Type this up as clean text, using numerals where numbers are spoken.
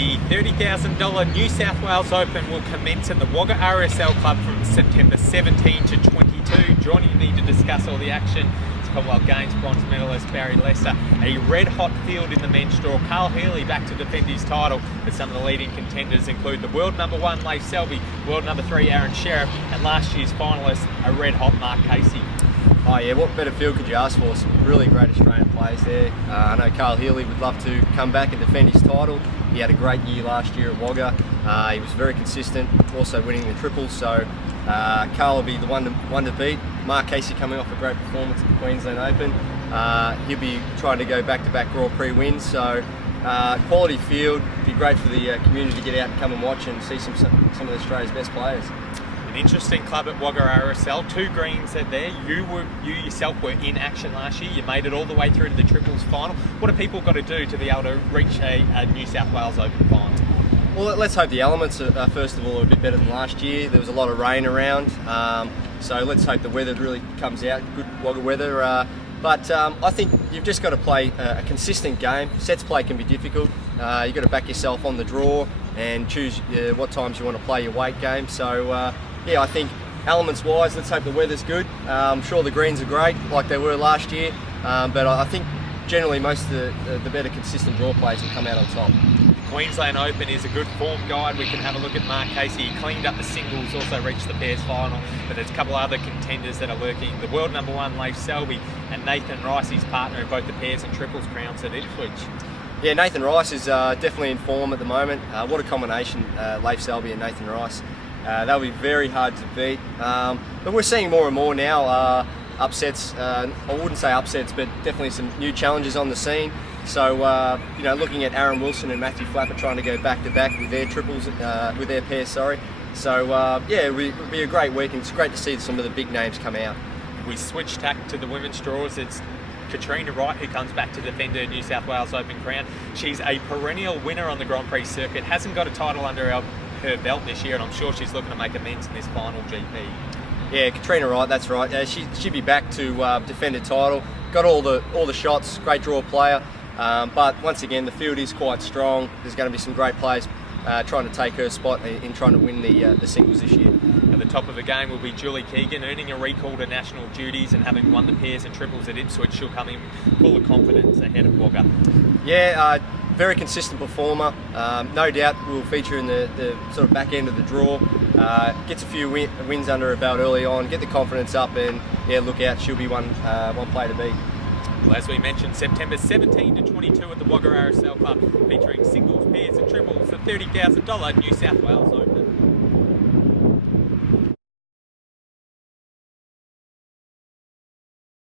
The $30,000 New South Wales Open will commence at the Wagga RSL Club from September 17 to 22. Joining me to discuss all the action is Commonwealth Games bronze medalist Barrie. A red-hot field in the men's draw. Carl Healy back to defend his title, but some of the leading contenders include the world number 1 Leif Selby, world number 3 Aaron Sheriff, and last year's finalist, a red-hot Mark Casey. Oh yeah, what better field could you ask for? Some really great Australian players there. I know Carl Healy would love to come back and defend his title. He had a great year last year at Wagga. He was very consistent, also winning the triples, so Carl will be the one to beat. Mark Casey coming off a great performance at the Queensland Open. He'll be trying to go back-to-back Grand Prix wins, so quality field. It'd be great for the community to get out and come and watch and see some of Australia's best players. An interesting club at Wagga RSL, 2 greens are there. You yourself were in action last year. You made it all the way through to the triples final. What have people got to do to be able to reach a New South Wales Open final? Well, let's hope the elements are, first of all, are a bit better than last year. There was a lot of rain around, so let's hope the weather really comes out, good Wagga weather. But I think you've just got to play a consistent game. Sets play can be difficult. You've got to back yourself on the draw and choose what times you want to play your weight game. So yeah, I think elements-wise, let's hope the weather's good. I'm sure the greens are great, like they were last year. But I think generally most of the better consistent draw players will come out on top. The Queensland Open is a good form guide. We can have a look at Mark Casey. He cleaned up the singles, also reached the pairs final. But there's a couple of other contenders that are lurking. The world number 1 Leif Selby and Nathan Rice, his partner in both the pairs and triples crowns at Ipswich. Yeah, Nathan Rice is definitely in form at the moment. What a combination, Leif Selby and Nathan Rice. They'll be very hard to beat. But we're seeing more and more now upsets. I wouldn't say upsets, but definitely some new challenges on the scene. So, you know, looking at Aaron Wilson and Matthew Flapper trying to go back-to-back with their triples, with their pairs, sorry. So, yeah, it'll be a great week, and it's great to see some of the big names come out. We switch tack to the women's draws. It's Katrina Wright who comes back to defend her New South Wales Open crown. She's a perennial winner on the Grand Prix circuit, hasn't got a title under her belt this year, and I'm sure she's looking to make amends in this final GP. Yeah, Katrina Wright, that's right. She'd be back to defend her title. Got all the shots, great draw player. But once again, the field is quite strong. There's going to be some great players trying to take her spot in trying to win the singles this year. At the top of the game will be Julie Keegan, earning a recall to national duties and having won the pairs and triples at Ipswich. She'll come in full of confidence ahead of Wagga. Yeah, very consistent performer. No doubt will feature in the sort of back end of the draw. Gets a few wins under her belt early on, get the confidence up, and yeah, look out, she'll be one player to beat. Well, as we mentioned, September 17 to 22 at the Wagga RSL Club, featuring singles, pairs and triples, the $30,000 New South Wales Open.